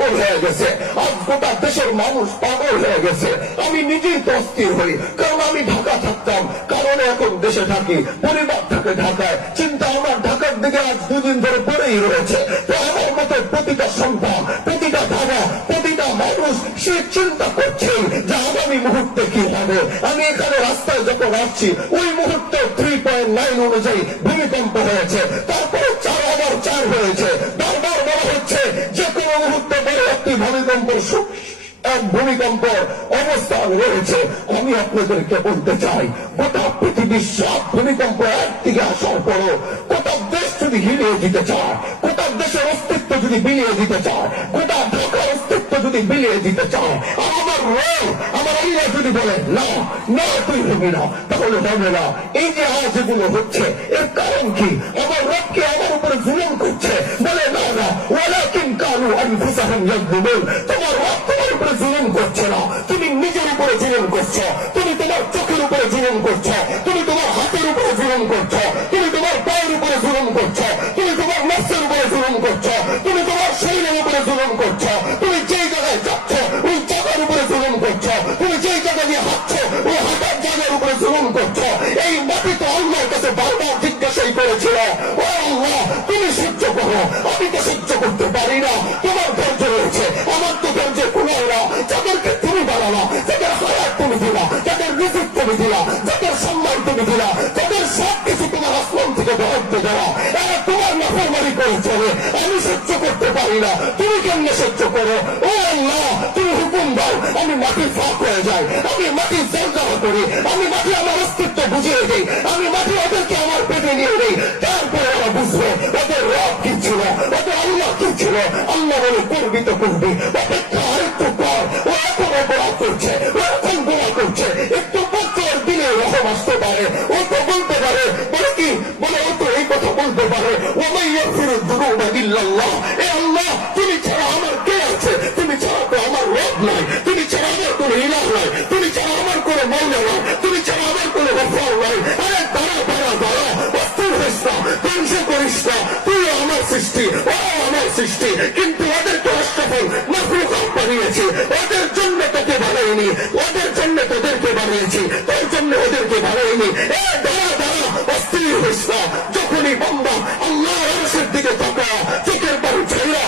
পাগল হয়ে গেছে, আজ গোটা দেশের মানুষ পাগল হয়ে গেছে। আমি নিজেই তো অস্থির হই, কারণ আমি ঢাকা থাকতাম, কারণে এখন দেশে থাকি, পরিবার থাকে ঢাকায়, চিন্তা আমার ঢাকার দিকে আজ 2 দিন ধরে পড়েই রয়েছে। তো আমার মতো প্রতিটা সন্তান, প্রতিটা ধারা, প্রতিটা মানুষ সে চিন্তা করছে যে আগামী মুহূর্তে কি হবে। আমি এখানে রাস্তায় যখন আসছি, ওই মুহূর্তে 3.9 অনুযায়ী ভূমিকম্প হয়েছে, তারপরে 4 হয়েছে। বারবার বলা হচ্ছে যে কোনো মুহূর্তে বড় একটি ভূমিকম্প অবস্থান রয়েছে। আমি আপনাদেরকে বলতে চাই, গোটা পৃথিবীর সব ভূমিকম্প একদিকে আসার পরও গোটা দেশ যদি হিলিয়ে দিতে চায়, গোটা দেশের অস্তিত্ব যদি বিলিয়ে দিতে চায়, গোটা ঢাকার অস্তিত্ব যদি বিলিয়ে দিতে চায়, আমার রব, আমার আল্লাহ যদি বলে না না তুই হবি না, তাহলে হবে না। এই যে আজ এগুলো হচ্ছে, এর কারণ কি? আমার রবকে আমার উপরে জুলুম করছে, বলে না না ওয়ালাকিন কানু আনফুসাহুম ইয়াযলিমুন। তোমার রব তোমার উপরে জুলুম করছে না, তুমি নিজের উপরে জুলুম করছো, তুমি তোমার চোখের উপরে জুলুম করছো, তুমি তোমার হাতের উপরে জুলুম করছো, তুমি তোমার পায়ের উপরে জুলুম করছো, তুমি তোমার নফসের উপরে জুলুম করছো, তুমি তোমার শরীরের উপরে জুলুম করছো, তুমি যেই জায়গায় যাচ্ছ ওই জায়গার উপরে জুলুম করছো, তুমি যেই জায়গা দিয়ে হাঁটছ ওই হাঁটার জায়গার উপরে জুলুম করছো। এই মাটি তো আল্লাহর কাছে বারবার জিজ্ঞাসাই করেছিল, ও আল্লাহ তুমি সহ্য করো, আমি তো সহ্য করতে পারি না, তোমার ধৈর্য রয়েছে, আমার তো ধৈর্য কুলায় না। যাদেরকে তুমি বাড়ালা, যাদের হায়াত তুমি দিলা, যাদের রিজিক তুমি দিলা, যাদের সম্মান তুমি দিলা, যাদের সব কিছু তোমার আসমান থেকে বরাদ্দ দেওয়া, এরা তোমার নাফরমানি করে চলে, আমি সহ্য করতে পারি না, তুমি কেমনে সহ্য করো? ও আল্লাহ তুমি হুকুম দাও, আমি মাটি ফাঁক হয়ে যাই, আমি মাটি জলজাওয়া করি, আমি মাটি আমার অস্তিত্ব বুঝিয়ে দিই, আমি মাটি ওদেরকে আমার পেটে নিয়ে দিই, তারপরে ওরা বুঝবে ওদের রব কি ছিল, ওদের আল্লাহ কি ছিল। আল্লাহ বলে করবি তো করবি, অপেক্ষা আরেকটু কর। ও এখন অপরাধ করছে, ও এখন গোয়া করছে, একটু পক্ষে ওর দিলে রকম আসতে পারে, ও তো বলতে পারে, বলে কি বলে ও তো এই কথা বলতে পারে, ও মাইয়াগফিরু যুনুবা ইল্লাল্লাহ। এ আল্লাহ তুমি ছাড়া আমার কে আছে? তুমি ছাড়া তো আমার রব নাই, তুমি ছাড়া আমার কোনো ইলাহ নাই, তুমি ছাড়া আমার কোনো মাওলা নাই, তুমি ছাড়া আমার কোনো গফফার নাই। আরে দাঁড়া দাঁড়া দাঁড়া, অস্থির হইস না, ধ্বংস করিস না, তুই আমার সৃষ্টি, ও আমার সৃষ্টি, কিন্তু ওদেরকে অষ্টফল মাখলুকাত বানিয়েছি, ওদের জন্য তোকে বানাইনি, ওদের জন্য তোদেরকে বানিয়েছি, তোর জন্য ওদেরকে বানাইনি। এ দাঁড়া দাঁড়া, অস্থির হইস না। যখনই বান্দা আল্লাহর আরশের দিকে তাকায়, চোখের পানি ছাইরা